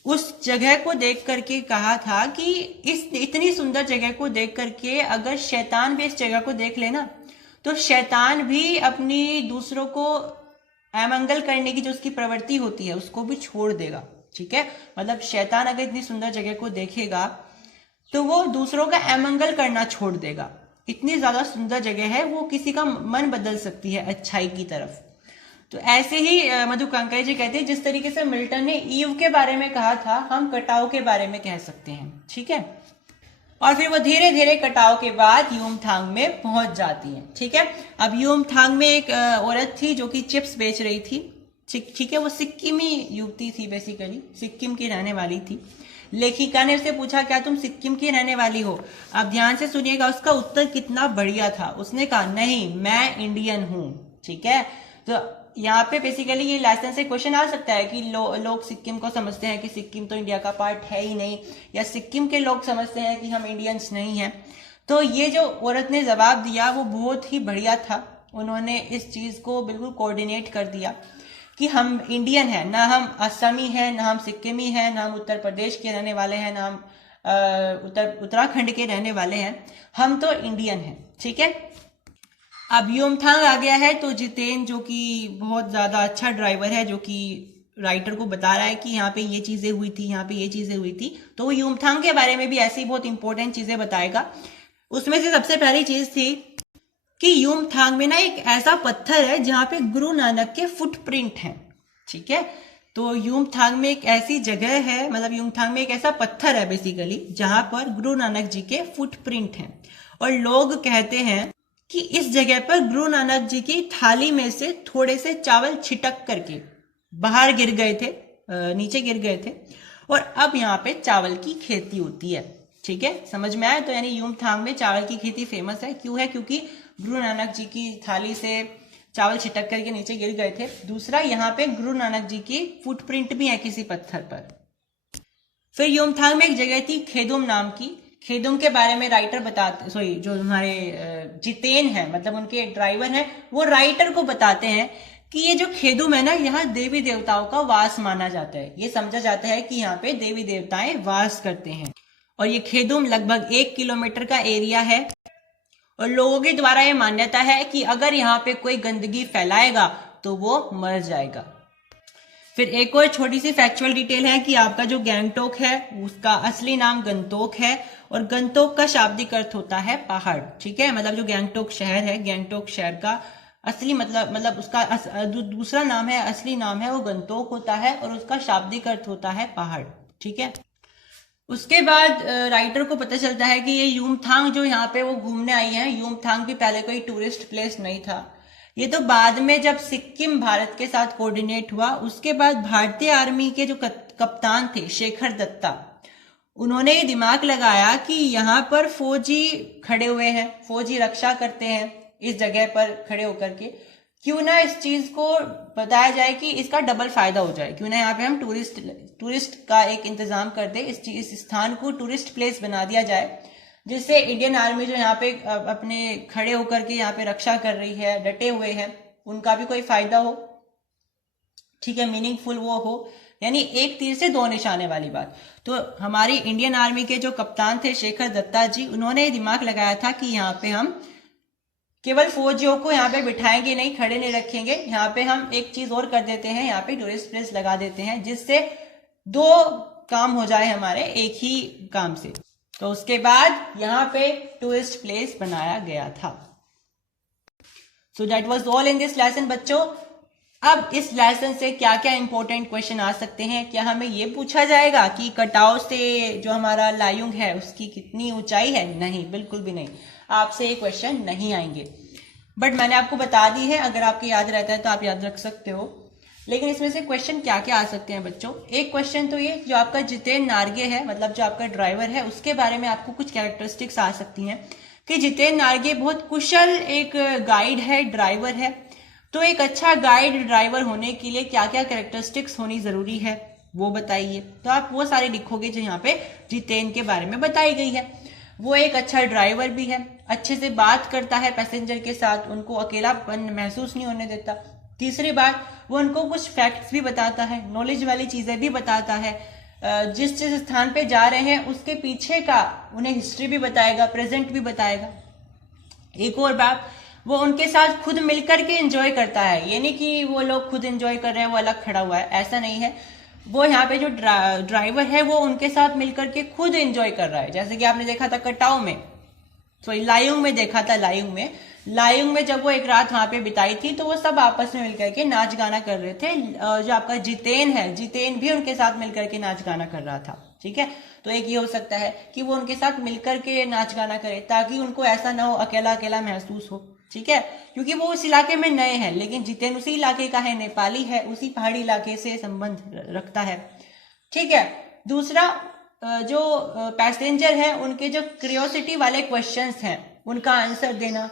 उस जगह को देख करके कहा था कि इस इतनी सुंदर जगह को देख करके अगर शैतान भी इस जगह को देख लेना, तो शैतान भी अपनी दूसरों को अमंगल करने की जो उसकी प्रवृत्ति होती है उसको भी छोड़ देगा, ठीक है। मतलब शैतान अगर इतनी सुंदर जगह को देखेगा तो वो दूसरों का अमंगल करना छोड़ देगा। इतनी ज्यादा सुंदर जगह है, वो किसी का मन बदल सकती है अच्छाई की तरफ। तो ऐसे ही मधु कांकरिया जी कहते हैं जिस तरीके से मिल्टन ने ईव के बारे में कहा था, हम कटाव के बारे में कह सकते हैं, ठीक है। और फिर वो धीरे धीरे कटाव के बाद युमथांग में पहुंच जाती हैं, ठीक है। अब युमथांग में एक औरत थी जो कि चिप्स बेच रही थी, ठीक है, वो सिक्किमी युवती थी, बेसिकली सिक्किम की रहने वाली थी। लेखिका ने उससे पूछा क्या तुम सिक्किम की रहने वाली हो? अब ध्यान से सुनिएगा, उसका उत्तर कितना बढ़िया था। उसने कहा नहीं, मैं इंडियन हूं, ठीक है। तो यहाँ पे बेसिकली ये लेसन से क्वेश्चन आ सकता है कि लोग सिक्किम को समझते हैं कि सिक्किम तो इंडिया का पार्ट है ही नहीं, या सिक्किम के लोग समझते हैं कि हम इंडियंस नहीं हैं। तो ये जो औरत ने जवाब दिया वो बहुत ही बढ़िया था, उन्होंने इस चीज को बिल्कुल कोऑर्डिनेट कर दिया। कि हम इंडियन हैं, ना हम असमी हैं, ना हम सिक्किमी हैं, ना हम उत्तर प्रदेश के रहने वाले हैं, ना हम उत्तराखंड के रहने वाले हैं, हम तो इंडियन हैं। ठीक है, अब युमथांग आ गया है तो जितेन जो कि बहुत ज्यादा अच्छा ड्राइवर है, जो कि राइटर को बता रहा है कि यहाँ पे ये चीजें हुई थी, यहाँ पे ये चीजें हुई थी, तो वो युमथांग के बारे में भी ऐसी बहुत इंपॉर्टेंट चीजें बताएगा। उसमें से सबसे पहली चीज थी कि युमथांग में ना एक ऐसा पत्थर है जहां पे गुरु नानक के फुटप्रिंट हैं। ठीक है, तो युमथांग में एक ऐसी जगह है, मतलब युमथांग में एक ऐसा पत्थर है बेसिकली जहां पर गुरु नानक जी के फुटप्रिंट हैं, और लोग कहते हैं कि इस जगह पर गुरु नानक जी की थाली में से थोड़े से चावल छिटक करके बाहर गिर गए थे, नीचे गिर गए थे, और अब यहाँ पे चावल की खेती होती है। ठीक है, समझ में आया? तो यानी युमथांग में चावल की खेती फेमस है। क्यों है? क्योंकि गुरु नानक जी की थाली से चावल छिटक करके नीचे गिर गए थे। दूसरा, यहाँ पे गुरु नानक जी की फुटप्रिंट भी है किसी पत्थर पर। फिर युमथांग में एक जगह थी खेदुम नाम की। खेदुम के बारे में राइटर बताते, सॉरी जो हमारे जितेन है, मतलब उनके ड्राइवर हैं, वो राइटर को बताते हैं कि ये जो खेदुम है ना, यहाँ देवी देवताओं का वास माना जाता है। ये समझा जाता है कि यहाँ पे देवी देवताएं वास करते हैं, और ये खेदुम लगभग 1 किलोमीटर का एरिया है, और लोगों के द्वारा ये मान्यता है कि अगर यहाँ पे कोई गंदगी फैलाएगा तो वो मर जाएगा। फिर एक और छोटी सी फैक्चुअल डिटेल है कि आपका जो गैंगटोक है उसका असली नाम गंतोक है, और गंतोक का शाब्दिक अर्थ होता है पहाड़। ठीक है, मतलब जो गैंगटोक शहर है, गैंगटोक शहर का असली मतलब उसका दूसरा नाम है, असली नाम है वो गंतोक होता है, और उसका शाब्दिक अर्थ होता है पहाड़। ठीक है, उसके बाद राइटर को पता चलता है कि ये युमथांग जो यहाँ पे वो घूमने आई है, युमथांग भी पहले कोई टूरिस्ट प्लेस नहीं था। ये तो बाद में जब सिक्किम भारत के साथ कोऑर्डिनेट हुआ, उसके बाद भारतीय आर्मी के जो कप्तान थे शेखर दत्ता, उन्होंने ये दिमाग लगाया कि यहाँ पर फौजी खड़े हुए हैं, फौजी रक्षा करते हैं इस जगह पर खड़े होकर के, क्यों ना इस चीज को बताया जाए कि इसका डबल फायदा हो जाए। क्यों ना यहाँ पे हम टूरिस्ट का एक इंतजाम कर दे, इस स्थान को टूरिस्ट प्लेस बना दिया जाए, जिससे इंडियन आर्मी जो यहाँ पे अपने खड़े होकर के यहाँ पे रक्षा कर रही है, डटे हुए हैं, उनका भी कोई फायदा हो। ठीक है, मीनिंगफुल वो हो, यानी एक तीर से दो निशाने वाली बात। तो हमारी इंडियन आर्मी के जो कप्तान थे शेखर दत्ता जी, उन्होंने दिमाग लगाया था कि यहाँ पे हम केवल फौजियों को यहाँ पे बिठाएंगे नहीं, खड़े नहीं रखेंगे, यहाँ पे हम एक चीज और कर देते हैं, यहाँ पे टूरिस्ट प्लेस लगा देते हैं, जिससे दो काम हो जाए हमारे एक ही काम से। तो उसके बाद यहाँ पे टूरिस्ट प्लेस बनाया गया था। So that was all in this lesson बच्चों। अब इस लेसन से क्या क्या इंपॉर्टेंट क्वेश्चन आ सकते हैं? क्या हमें ये पूछा जाएगा कि कटाव से जो हमारा लायुंग है उसकी कितनी ऊंचाई है? नहीं, बिल्कुल भी नहीं, आपसे ये क्वेश्चन नहीं आएंगे। बट मैंने आपको बता दी है, अगर आपको याद रहता है तो आप याद रख सकते हो। लेकिन इसमें से क्वेश्चन क्या क्या आ सकते हैं बच्चों? एक क्वेश्चन तो ये, जो आपका जितेन नार्गे है, मतलब जो आपका ड्राइवर है, उसके बारे में आपको कुछ कैरेक्टरिस्टिक्स आ सकती हैं कि जितेन नार्गे बहुत कुशल एक गाइड है, ड्राइवर है। तो एक अच्छा गाइड ड्राइवर होने के लिए क्या क्या कैरेक्टरिस्टिक्स होनी जरूरी है वो बताइए। तो आप वो सारे लिखोगे जो यहाँ पे जितेन के बारे में बताई गई है। वो एक अच्छा ड्राइवर भी है, अच्छे से बात करता है पैसेंजर के साथ, उनको अकेलापन महसूस नहीं होने देता। तीसरी बात, वो उनको कुछ फैक्ट्स भी बताता है, नॉलेज वाली चीजें भी बताता है, जिस स्थान पे जा रहे हैं उसके पीछे का उन्हें हिस्ट्री भी बताएगा, प्रेजेंट भी बताएगा। एक और बात, वो उनके साथ खुद मिलकर के एंजॉय करता है। ये नहीं कि वो लोग खुद एंजॉय कर रहे हैं, वो अलग खड़ा हुआ है, ऐसा नहीं है। वो यहाँ पे जो ड्राइवर है वो उनके साथ मिलकर के खुद एंजॉय कर रहा है। जैसे कि आपने देखा था कटाव में, सॉरी लायुंग में देखा था, लायुंग में जब वो एक रात वहां पे बिताई थी तो वो सब आपस में मिलकर के नाच गाना कर रहे थे। जो आपका जितेन है, जितेन भी उनके साथ मिलकर के नाच गाना कर रहा था। ठीक है, तो एक ये हो सकता है कि वो उनके साथ मिलकर के नाच गाना करे, ताकि उनको ऐसा ना हो अकेला अकेला महसूस हो। ठीक है, क्योंकि वो उस इलाके में नए हैं, लेकिन जितेन उसी इलाके का है, नेपाली है, उसी पहाड़ी इलाके से संबंध रखता है। ठीक है, दूसरा, जो पैसेंजर है उनके जो क्यूरियोसिटी वाले क्वेश्चंस हैं उनका आंसर देना,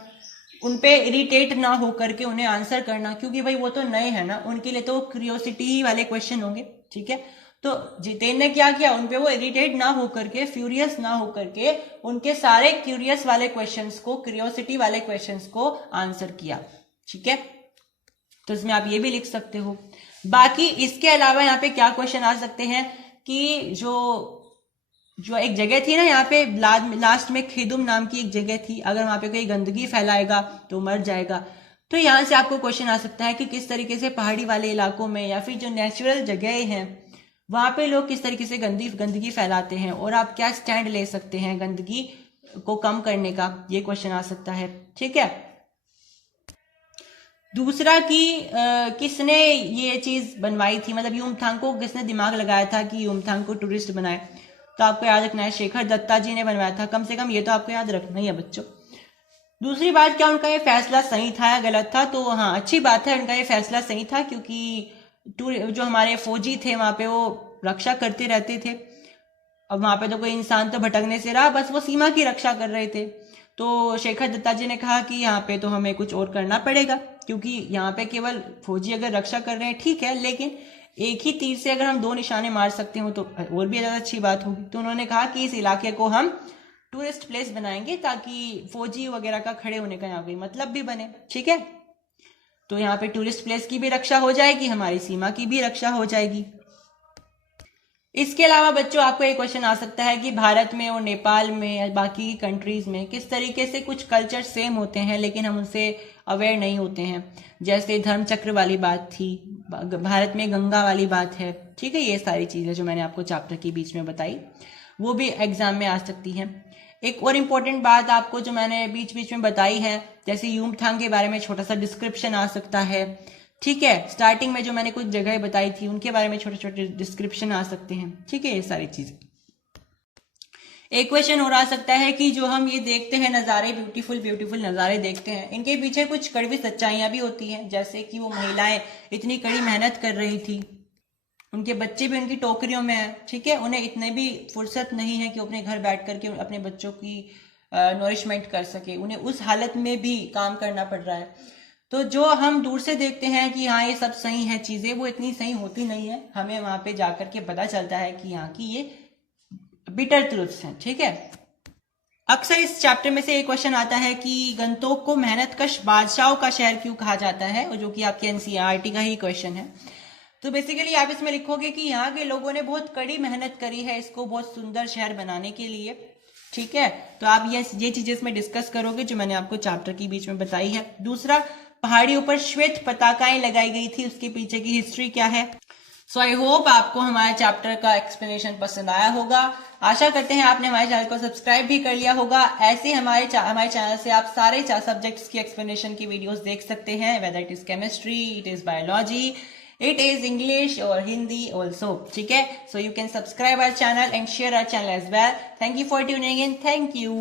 उनपे इरिटेट ना हो करके उन्हें आंसर करना, क्योंकि भाई वो तो नए हैं ना, उनके लिए तो क्यूरियोसिटी वाले क्वेश्चन होंगे। ठीक है, तो जितेन ने क्या किया, उनपे वो इरिटेट ना हो करके, फ्यूरियस ना हो करके, उनके सारे क्यूरियस वाले क्वेश्चंस को, क्यूरियोसिटी वाले क्वेश्चंस को आंसर किया। ठीक है, तो इसमें आप ये भी लिख सकते हो। बाकी इसके अलावा यहाँ पे क्या क्वेश्चन आ सकते हैं कि जो एक जगह थी ना, यहाँ पे लास्ट में खेदुम नाम की एक जगह थी, अगर वहां पे कोई गंदगी फैलाएगा तो मर जाएगा। तो यहाँ से आपको क्वेश्चन आ सकता है कि किस तरीके से पहाड़ी वाले इलाकों में या फिर जो नेचुरल जगह हैं वहां पे लोग किस तरीके से गंदगी फैलाते हैं और आप क्या स्टैंड ले सकते हैं गंदगी को कम करने का, ये क्वेश्चन आ सकता है। ठीक है। दूसरा कि किसने ये चीज बनवाई थी, मतलब युमथांग को किसने दिमाग लगाया था कि युमथांग को टूरिस्ट बनाए, तो आपको याद रखना है शेखर दत्ता जी ने बनवाया था। कम से कम ये तो आपको याद रखना ही है बच्चों। दूसरी बात, क्या उनका ये फैसला सही था या गलत था, तो हाँ अच्छी बात है, उनका ये फैसला सही था, क्योंकि जो हमारे फौजी थे वहां पे वो रक्षा करते रहते थे। अब वहां पे तो कोई इंसान तो भटकने से रहा, बस वो सीमा की रक्षा कर रहे थे। तो शेखर दत्ता जी ने कहा कि यहाँ पे तो हमें कुछ और करना पड़ेगा, क्योंकि यहाँ पे केवल फौजी अगर रक्षा कर रहे हैं ठीक है, लेकिन एक ही तीर से अगर हम 2 निशाने मार सकते हो तो और भी ज्यादा अच्छी बात होगी। तो उन्होंने कहा कि इस इलाके को हम टूरिस्ट प्लेस बनाएंगे ताकि फौजी वगैरह का खड़े होने का यहाँ कोई मतलब भी बने। ठीक है। तो यहाँ पे टूरिस्ट प्लेस की भी रक्षा हो जाएगी, हमारी सीमा की भी रक्षा हो जाएगी। इसके अलावा बच्चों आपको एक क्वेश्चन आ सकता है कि भारत में और नेपाल में या बाकी कंट्रीज में किस तरीके से कुछ कल्चर सेम होते हैं लेकिन हम उनसे अवेयर नहीं होते हैं। जैसे धर्म चक्र वाली बात थी, भारत में गंगा वाली बात है। ठीक है। ये सारी चीजें जो मैंने आपको चैप्टर के बीच में बताई वो भी एग्जाम में आ सकती हैं। एक और इम्पोर्टेंट बात आपको जो मैंने बीच बीच में बताई है, जैसे युमथांग के बारे में छोटा सा डिस्क्रिप्शन आ सकता है। ठीक है। स्टार्टिंग में जो मैंने कुछ जगह बताई थी उनके बारे में छोटे छोटे डिस्क्रिप्शन आ सकते हैं। ठीक है। ये सारी चीजें। एक क्वेश्चन और आ सकता है कि जो हम ये देखते हैं नज़ारे, ब्यूटीफुल नज़ारे देखते हैं, इनके पीछे कुछ कड़वी सच्चाइयां भी होती हैं। जैसे कि वो महिलाएं इतनी कड़ी मेहनत कर रही थी, उनके बच्चे भी उनकी टोकरियों में है। ठीक है। उन्हें इतने भी फुर्सत नहीं है कि अपने घर बैठ करके अपने बच्चों की नॉरिशमेंट कर सके, उन्हें उस हालत में भी काम करना पड़ रहा है। तो जो हम दूर से देखते हैं कि हाँ ये सब सही है चीजें, वो इतनी सही होती नहीं है। हमें वहां पे जाकर के पता चलता है कि यहाँ की ये बिटर ट्रूथ्स हैं। ठीक है। अक्सर इस चैप्टर में से एक क्वेश्चन आता है कि गंतोक को मेहनतकश बादशाहों का शहर क्यों कहा जाता है, और जो कि आपके एनसीईआरटी का ही क्वेश्चन है। तो बेसिकली आप इसमें लिखोगे कि यहाँ के लोगों ने बहुत कड़ी मेहनत करी है इसको बहुत सुंदर शहर बनाने के लिए। ठीक है। तो आप ये चीजें इसमें डिस्कस करोगे जो मैंने आपको चैप्टर के बीच में बताई है। दूसरा, पहाड़ियों पर श्वेत पताकाएं लगाई गई थी, उसके पीछे की हिस्ट्री क्या है। सो आई होप आपको हमारे चैप्टर का एक्सप्लेनेशन पसंद आया होगा। आशा करते हैं आपने हमारे चैनल को सब्सक्राइब भी कर लिया होगा। ऐसे हमारे चैनल से आप सारे सब्जेक्ट्स की एक्सप्लेनेशन की वीडियोस देख सकते हैं, whether it is chemistry, it is biology, it is English or Hindi also. ठीक है। So you can subscribe our channel and share our channel as well. Thank you for tuning in. Thank you.